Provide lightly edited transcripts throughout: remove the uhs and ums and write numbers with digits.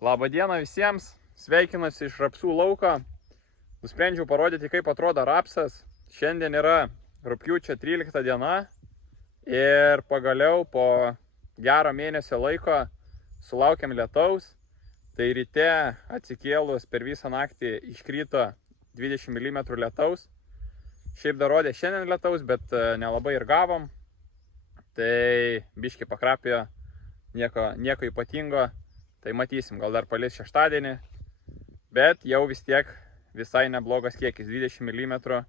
Labą dieną visiems, sveikinuosi iš rapsų lauko. Nusprendžiau parodyti, kaip atrodo rapsas. Šiandien yra rugpjūčio 13 diena ir pagaliau po gero mėnesio laiko sulaukėm lietaus. Tai ryte atsikėlus per visą naktį iškrito 20 mm lietaus. Šiaip dar rodė šiandien lietaus, bet nelabai ir gavom. Tai biški pakrapėjo, nieko ypatingo. Tai matysim, gal dar palis šeštadienį, bet jau vis tiek visai neblogas kiekis, 20 mm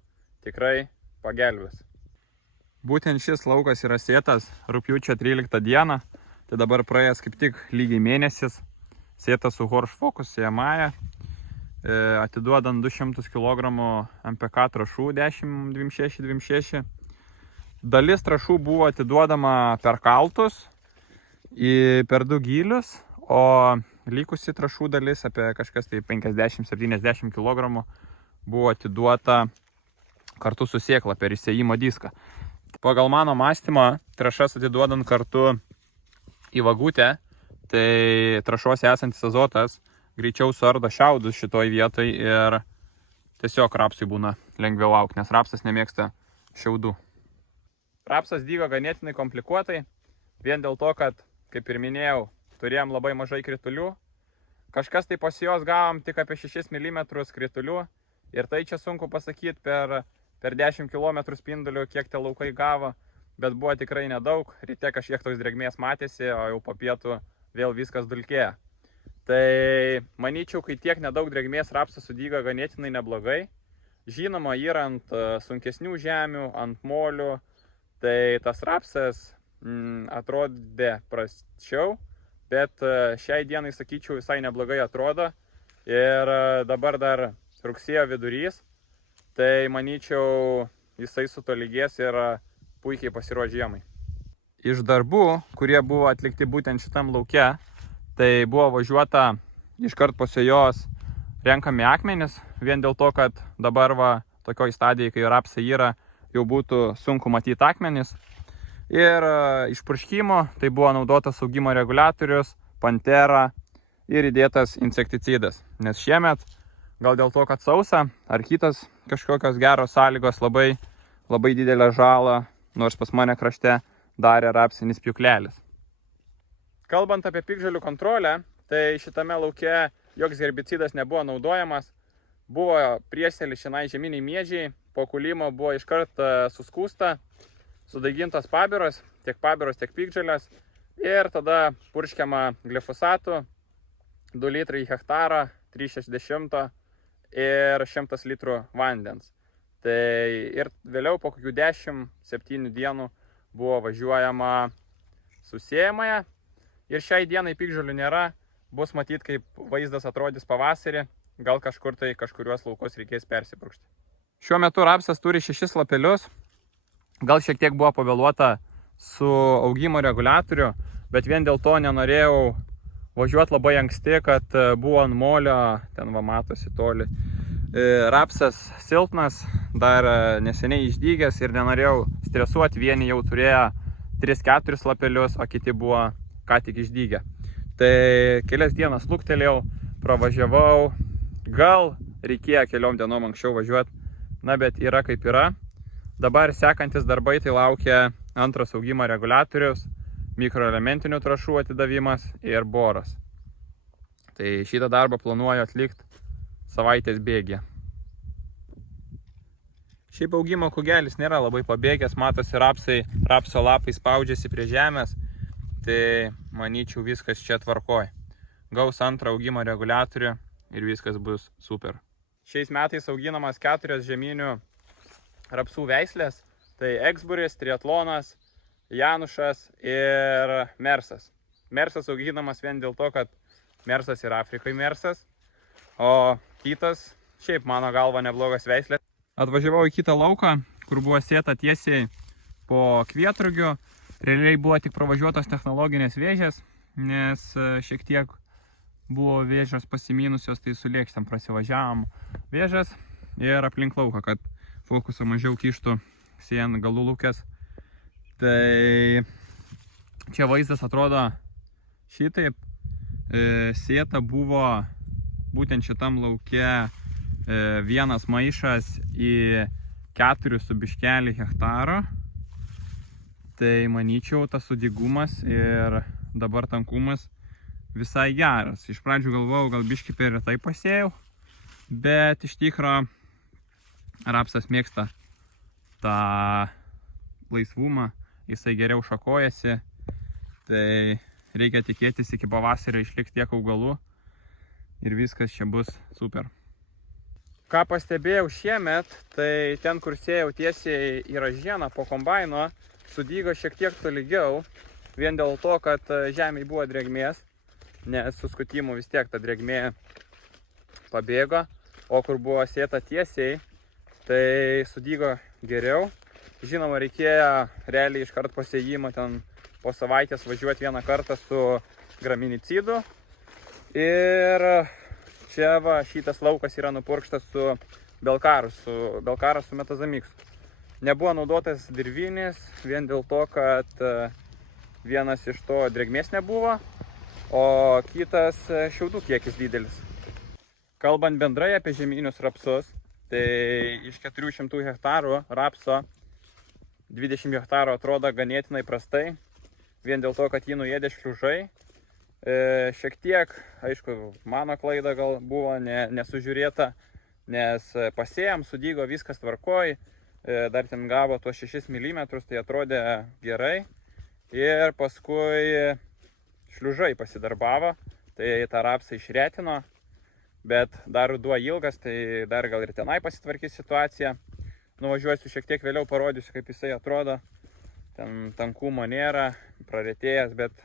tikrai pagelbės. Būtent šis laukas yra sėtas rugpjūčio 13 dieną, tai dabar praėjęs kaip tik lygiai mėnesis, sėtas su Horsch Focus sėjamąja, atiduodant 200 kg MPK trašų 10-26-26. Dalis trašų buvo atiduodama per kaltus, per 2 gylius, o likusi trašų dalis, apie kažkas tai 50-70 kg, buvo atiduota kartu su sėkla per įsėjimo diską. Pagal mano mąstymą, trašas atiduodant kartu į vagutę, tai trašuose esantis azotas greičiau suardo šiaudus šitoj vietoj ir tiesiog rapsui būna lengviau augti, nes rapsas nemėgsta šiaudų. Rapsas dygo ganėtinai komplikuotai, vien dėl to, kad, kaip ir minėjau, turėjom labai mažai kritulių. Kažkas tai pas jos gavom tik apie 6 mm kritulių. Ir tai čia sunku pasakyti per 10 km spindulių, kiek tie laukai gavo. Bet buvo tikrai nedaug. Ryte kažkiek toks drėgmės matėsi, o jau po pietų vėl viskas dulkėjo. Tai manyčiau, kai tiek nedaug drėgmės rapsas sudyga ganėtinai neblogai. Žinoma, yra ant sunkesnių žemių, ant molių. Tai tas rapsas atrodė prasčiau. Bet šiai dienai, sakyčiau, visai neblogai atrodo. Ir dabar dar rugsėjo vidurys. Tai manyčiau, jisai sutolygės ir puikiai pasiruoš žiemai. Iš darbų, kurie buvo atlikti būtent šitam lauke, tai buvo važiuota iškart po sėjos renkami akmenis. Vien dėl to, kad dabar tokioj stadijai, kai rapsai yra, jau būtų sunku matyti akmenis. Ir iš purškimo tai buvo naudotas augimo reguliatorius, Pantera ir įdėtas insekticidas. Nes šiemet, gal dėl to, kad sausa ar kitos kažkokios geros sąlygos, labai didelę žalą, nors pas mane krašte darė rapsinis pjūklelis. Kalbant apie piktžolių kontrolę, tai šitame lauke joks herbicidas nebuvo naudojamas. Buvo priesėlis šiandien žeminiai miežiai, po kūlimo buvo iškart suskūsta, sudaigintos pabiros, tiek piktžolės, ir tada purškiama glifosatu 2 litrai į hektarą, 360 ir 100 litrų vandens. Tai ir vėliau po kokių 10-7 dienų buvo važiuojama susėjamąją. Ir šiai dienai piktžolių nėra, bus matyti, kaip vaizdas atrodys pavasarį, gal kažkuriuos laukos reikės persipurkšti. Šiuo metu rapsas turi 6 lapelius. Gal šiek tiek buvo pavėluota su augimo reguliatoriu, bet vien dėl to nenorėjau važiuoti labai anksti, kad buvo ant molio, ten matosi toli. Rapsas silpnas, dar neseniai išdygęs ir nenorėjau stresuoti, vieni jau turėjo 3-4 lapelius, o kiti buvo ką tik išdygę. Tai kelias dienas luktelėjau, pravažiavau, gal reikėjo keliom dienom anksčiau važiuoti, na bet yra kaip yra. Dabar sekantis darbai tai laukia antras augimo reguliatorius, mikroelementinių trašų atidavimas ir boras. Tai šitą darbą planuoju atlikti savaitės bėgyje. Šiaip augimo kugelis nėra labai pabėgęs, matosi rapso lapai spaudžiasi prie žemės, tai manyčiau viskas čia tvarkoj. Gaus antrą augimo reguliatorių ir viskas bus super. Šiais metais auginamas 4 žieminių rapsų veislės, tai Eksburis, Triatlonas, Janušas ir Mersas. Mersas auginamas vien dėl to, kad Mersas yra Afrikai Mersas, o kitas, šiaip mano galva neblogas veislės. Atvažiavau į kitą lauką, kur buvo sėta tiesiai po kvietrugių. Realiai buvo tik pravažiuotos technologinės vėžės, nes šiek tiek buvo vėžės pasiminusios, tai su lėkštėm prasivažiavom vėžės ir aplink lauką, kad fokusą mažiau kištų siejant galų lūkės. Tai čia vaizdas atrodo šitaip. sėta buvo būtent šitam lauke vienas maišas į 4 su biškelį hektaro. Tai manyčiau, tas sudigumas ir dabar tankumas visai geras. Iš pradžių galvojau, gal biškį per retai pasėjau, bet iš tikro rapsas mėgsta tą laisvumą, jisai geriau šakojasi, tai reikia tikėtis iki pavasario išliks tiek augalų ir viskas čia bus super. Ką pastebėjau šiemet, tai ten, kur sėjau tiesiai į ražieną po kombaino, sudygo šiek tiek tolygiau, vien dėl to, kad žemėje buvo drėgmės, nes su skutimu vis tiek ta drėgmė pabėgo, o kur buvo sėta tiesiai, tai sudygo geriau. Žinoma, reikėjo realiai iškart po sėjimo ten po savaitės važiuoti vieną kartą su graminicidu. Ir čia va, šitas laukas yra nupurkštas su belkaras su metazamiksu. Nebuvo naudotas dirvinis vien dėl to, kad vienas iš to drėgmės nebuvo, o kitas šiaudų kiekis didelis. Kalbant bendrai apie žieminius rapsus, tai iš 400 hektarų rapso 20 hektarų atrodo ganėtinai prastai, vien dėl to, kad jį nuėdė šliužai. Šiek tiek, aišku, mano klaida gal buvo nesužiūrėta, nes pasėjom, sudygo viskas tvarkoj, dar ten gavo tuos 6 mm, tai atrodė gerai. Ir paskui šliužai pasidarbavo, tai tą rapsą išretino, bet dar ruduo ilgas, tai dar gal ir tenai pasitvarkys situacija. Nuvažiuosiu šiek tiek vėliau, parodysiu, kaip jisai atrodo. Ten tankumo nėra, praretėjęs, bet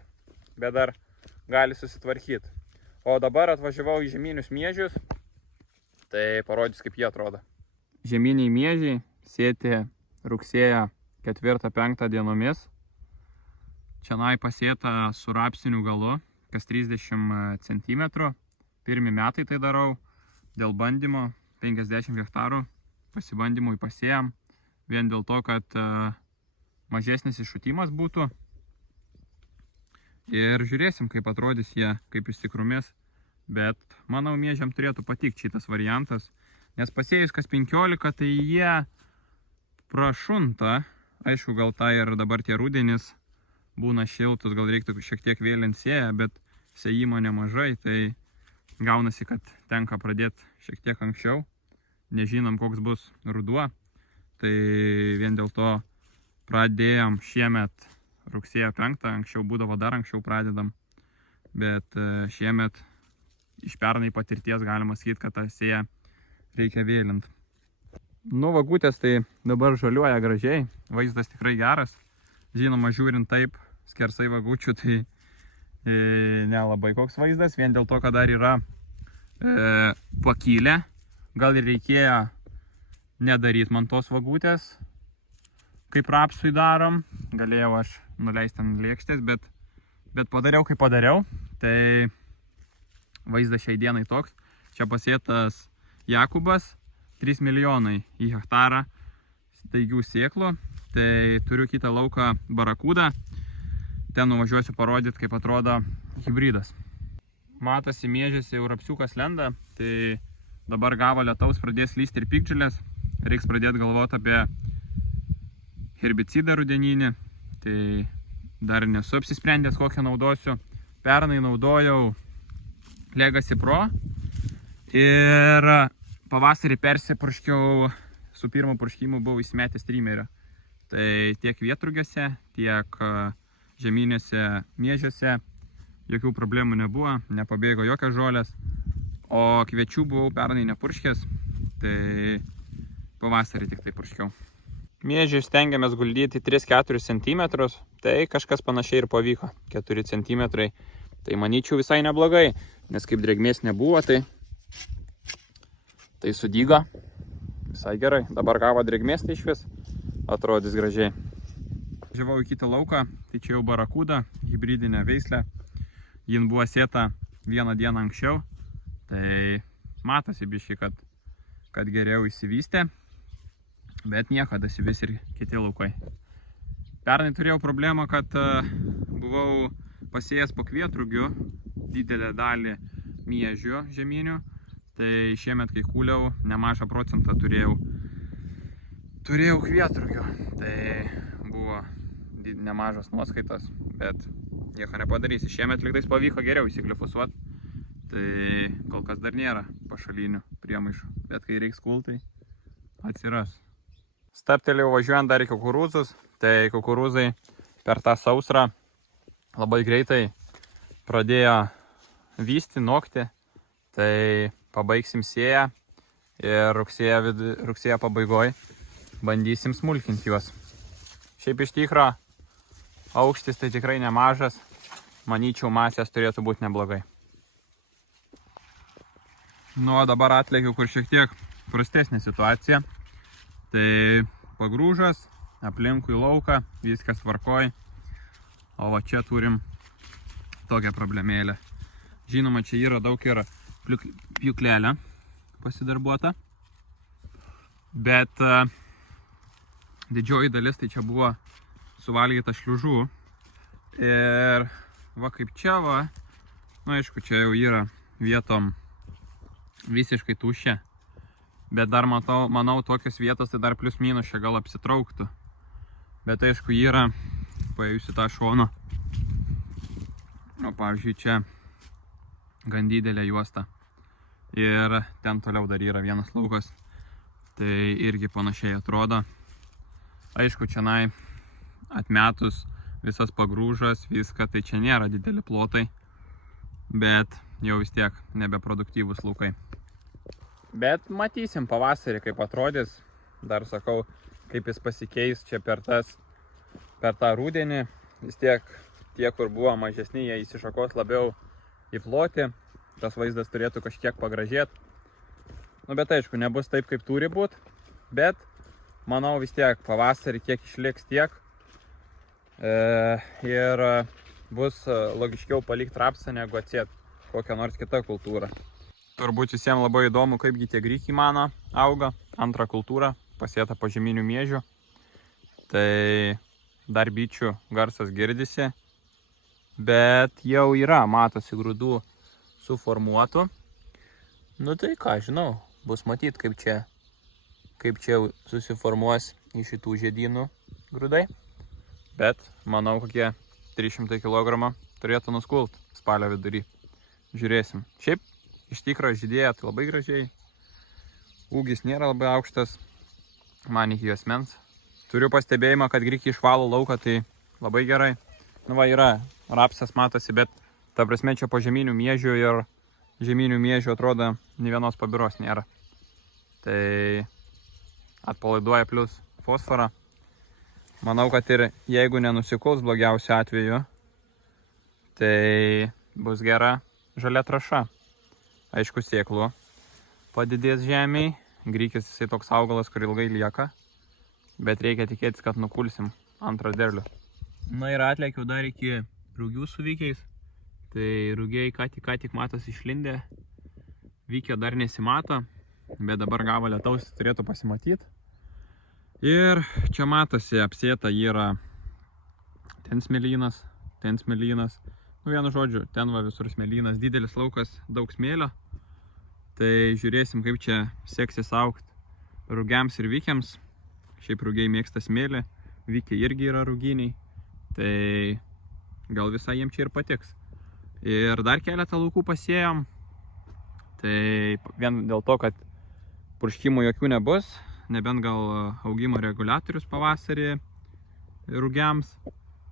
dar gali susitvarkyti. O dabar atvažiavau į žieminius miežius, tai parodysiu, kaip jie atrodo. Žieminiai miežiai sėti rugsėjo 4-5 dienomis. Čianai pasėta su rapsiniu galu, kas 30 cm. Pirmi metai tai darau dėl bandymo, 50 hektarų. Pasibandymui pasėjam, vien dėl to, kad mažesnis iššutimas būtų. Ir žiūrėsim, kaip atrodys jie, kaip išsikrumės. Bet manau, miežiam turėtų patikti šitas variantas. Nes pasėjus kas 15, tai jie prašunta. Aišku, gal tai ir dabar tie rudenis būna šiltus, gal reiktų šiek tiek vėlint sėję, bet sėjimo nemažai, tai gaunasi, kad tenka pradėti šiek tiek anksčiau. Nežinom, koks bus ruduo, tai vien dėl to pradėjom šiemet rugsėjo 5, anksčiau būdavo dar anksčiau pradedam, bet šiemet iš pernai patirties galima sakyti, kad tą sėją reikia vėlint. Nu, vagutės tai dabar žaliuoja gražiai, vaizdas tikrai geras, žinoma, žiūrint taip skersai vagučių, tai nelabai koks vaizdas, vien dėl to, kad dar yra pakylę. Gal ir reikėjo nedaryti man tos vagutės, kaip rapsui darom. Galėjau aš nuleisti ant lėkštės, bet padariau, kaip padariau. Tai vaizdas šiai dienai toks. Čia pasėtas Jakubas, 3 milijonai į hektarą staigių sėklų. Tai turiu kitą lauką barakudą. Ten nuvažiuosiu parodyti, kaip atrodo hybridas. Matosi miežiasi, jau rapsiukas lenda. Tai dabar gavo lietaus, pradės lysti ir piktžolės. Reiks pradėti galvoti apie herbicidą rudeninį. Tai dar nesu apsisprendęs, kokią naudosiu. Pernai naudojau Legacy Pro. Ir pavasarį persipurškiau, su pirmu purškimu buvau įsimetęs trimerio. Tai tiek vietrugėse, tiek žemynėse miežiuose jokių problemų nebuvo, nepabėgo jokios žolės. O kviečių buvau pernai nepurškęs, tai pavasarį tik tai purškiau. Miežių stengiamės guldyti 3-4 cm, tai kažkas panašiai ir pavyko, 4 cm. Tai manyčiau visai neblogai, nes kaip drėgmės nebuvo, tai sudygo visai gerai. Dabar gavo drėgmės, tai išvis atrodys gražiai. Važiavau į kitą lauką, tai čia jau barakuda, hibridinė veislė. Jin buvo sėta vieną dieną anksčiau. Tai matosi biškai, kad geriau įsivystė, bet nieko, dasivis ir kiti laukai. Pernai turėjau problemą, kad buvau pasėjęs po kvietrugių didelę dalį miežių žeminių. Tai šiemet, kai kūliau, nemažą procentą turėjau kvietrugio. Tai buvo nemažas nuoskaitas, bet nieko nepadarysi. Šiemet lygtais pavyko geriau įsiglifosuoti. Tai kol kas dar nėra pašalinių priemaišų, bet kai reiks kul, tai atsiras. Stabtelėjau važiuojant dar į kukurūzus, tai kukurūzai per tą sausrą labai greitai pradėjo vysti, nokti, tai pabaigsim sėją ir rugsėjo pabaigoje bandysim smulkinti juos. Šiaip iš tikro aukštis tai tikrai nemažas, manyčiau masės turėtų būti neblogai. Nu, o dabar atlėkiu, kur šiek tiek prastesnė situacija. Tai pagrūžas, aplinkui lauką, viskas tvarkoj. O va čia turim tokią problemėlę. Žinoma, čia yra daug ir pjūklelė pasidarbuota. Bet didžioji dalis tai čia buvo suvalgyta šliužų. Ir va kaip čia va, nu aišku, čia jau yra vietom visiškai tuščia. Bet dar manau, tokios vietos tai dar plius minus čia gal apsitrauktų. Bet aišku, yra paėjusi tą šoną. O pavyzdžiui, čia gan didelė juosta. Ir ten toliau dar yra vienas laukas. Tai irgi panašiai atrodo. Aišku, čianai atmetus visas pagrūžas, viską, tai čia nėra dideli plotai. Bet jau vis tiek nebeproduktyvus laukai. Bet matysim pavasarį, kaip atrodys. Dar sakau, kaip jis pasikeis čia per tą rudenį. Vis tiek tie, kur buvo mažesni, jie įsišakos labiau į plotį. Tas vaizdas turėtų kažkiek pagražėti. Nu, bet aišku, nebus taip, kaip turi būti. Bet manau vis tiek pavasarį kiek išliks tiek. Ir bus logiškiau palikti rapsą, negu atsėti kokią nors kitą kultūrą. Turbūt visiems labai įdomu, kaipgi tie grikiai mano auga. Antra kultūra, pasėta po žeminių miežių. Tai dar bičių garsas girdisi. Bet jau yra, matosi grūdų suformuotų. Nu tai ką, žinau, bus matyti, kaip čia susiformuos iš šitų žiedynų grūdai. Bet manau, kokie 300 kg turėtų nuskult spalio vidury. Žiūrėsim. Šiaip iš tikro žydėja tai labai gražiai. Ūgis nėra labai aukštas. Man iki juosmens. Turiu pastebėjimą, kad grikiai išvalo lauką, tai labai gerai. Nu va, yra rapsas matosi, bet ta prasme čia po žeminių miežių ir žeminių miežių atrodo nė vienos pabiros nėra. Tai atpalaiduoja plus fosforą. Manau, kad ir jeigu nenusikuls blogiausiu atveju, tai bus gera žalia trąša. Aišku, sėklų padidės žemiai. Grikis jisai toks augalas, kur ilgai lieka. Bet reikia tikėtis, kad nukulsim antrą derlių. Na ir atlėkiau dar iki rugių su vykiais. Tai rugiai ką tik matos išlindė. Vykio dar nesimato, bet dabar gavo lietaus, turėtų pasimatyti. Ir čia matosi apsėta yra ten smėlynas. Nu vienu žodžiu, ten va visur smėlynas, didelis laukas, daug smėlio. Tai žiūrėsim, kaip čia seksis augti rugiams ir vykiams. Šiaip rugiai mėgsta smėlį, vykiai irgi yra ruginiai. Tai gal visai jiems čia ir patiks. Ir dar keletą laukų pasėjom. Tai vien dėl to, kad purškimų jokių nebus. Nebent gal augimo reguliatorius pavasarį rugiams.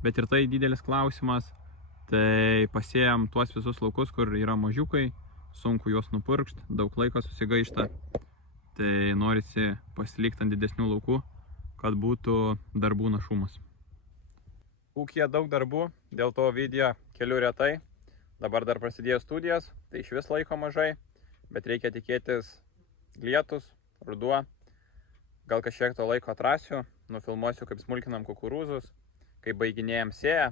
Bet ir tai didelis klausimas. Tai pasėjom tuos visus laukus, kur yra mažiukai, sunku juos nupurkšti, daug laiko susigaišta. Tai norisi pasilikti ant didesnių laukų, kad būtų darbų našumas. Ūkyje daug darbų, dėl to video keliu retai. Dabar dar prasidėjo studijas, tai iš vis laiko mažai, bet reikia tikėtis lietus, ruduo. Gal kažkiek to laiko atrasiu, nufilmuosiu, kaip smulkinam kukurūzus, kaip baiginėjam sėją.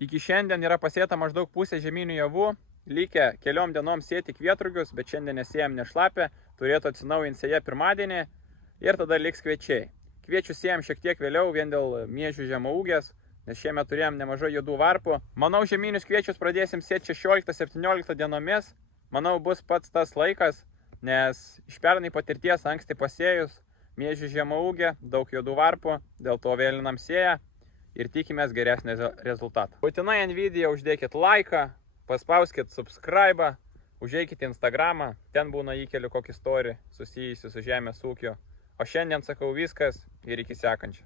Iki šiandien yra pasėta maždaug pusė žeminių javų, likę keliom dienom sėti kvietrugius, bet šiandien nesėjam nešlapę, turėtų atsinaujinti sėją pirmadienį ir tada liks kviečiai. Kviečius sėjam šiek tiek vėliau, vien dėl miežių žemaūgės, nes šiemet turėjom nemažai juodų varpų. Manau, žieminius kviečius pradėsim sėti 16-17 dienomis. Manau, bus pats tas laikas, nes iš pernai patirties anksti pasėjus, miežių žemaūgė, daug juodų varpų, dėl to vėlinam sėją ir tikimės geresnį rezultatą. Būtinai ant video uždėkit laiką, paspauskit subscribe, užeikit į Instagramą, ten būna įkeliu kokį story susijusi su žemės ūkiu. O šiandien sakau viskas ir iki sekančio.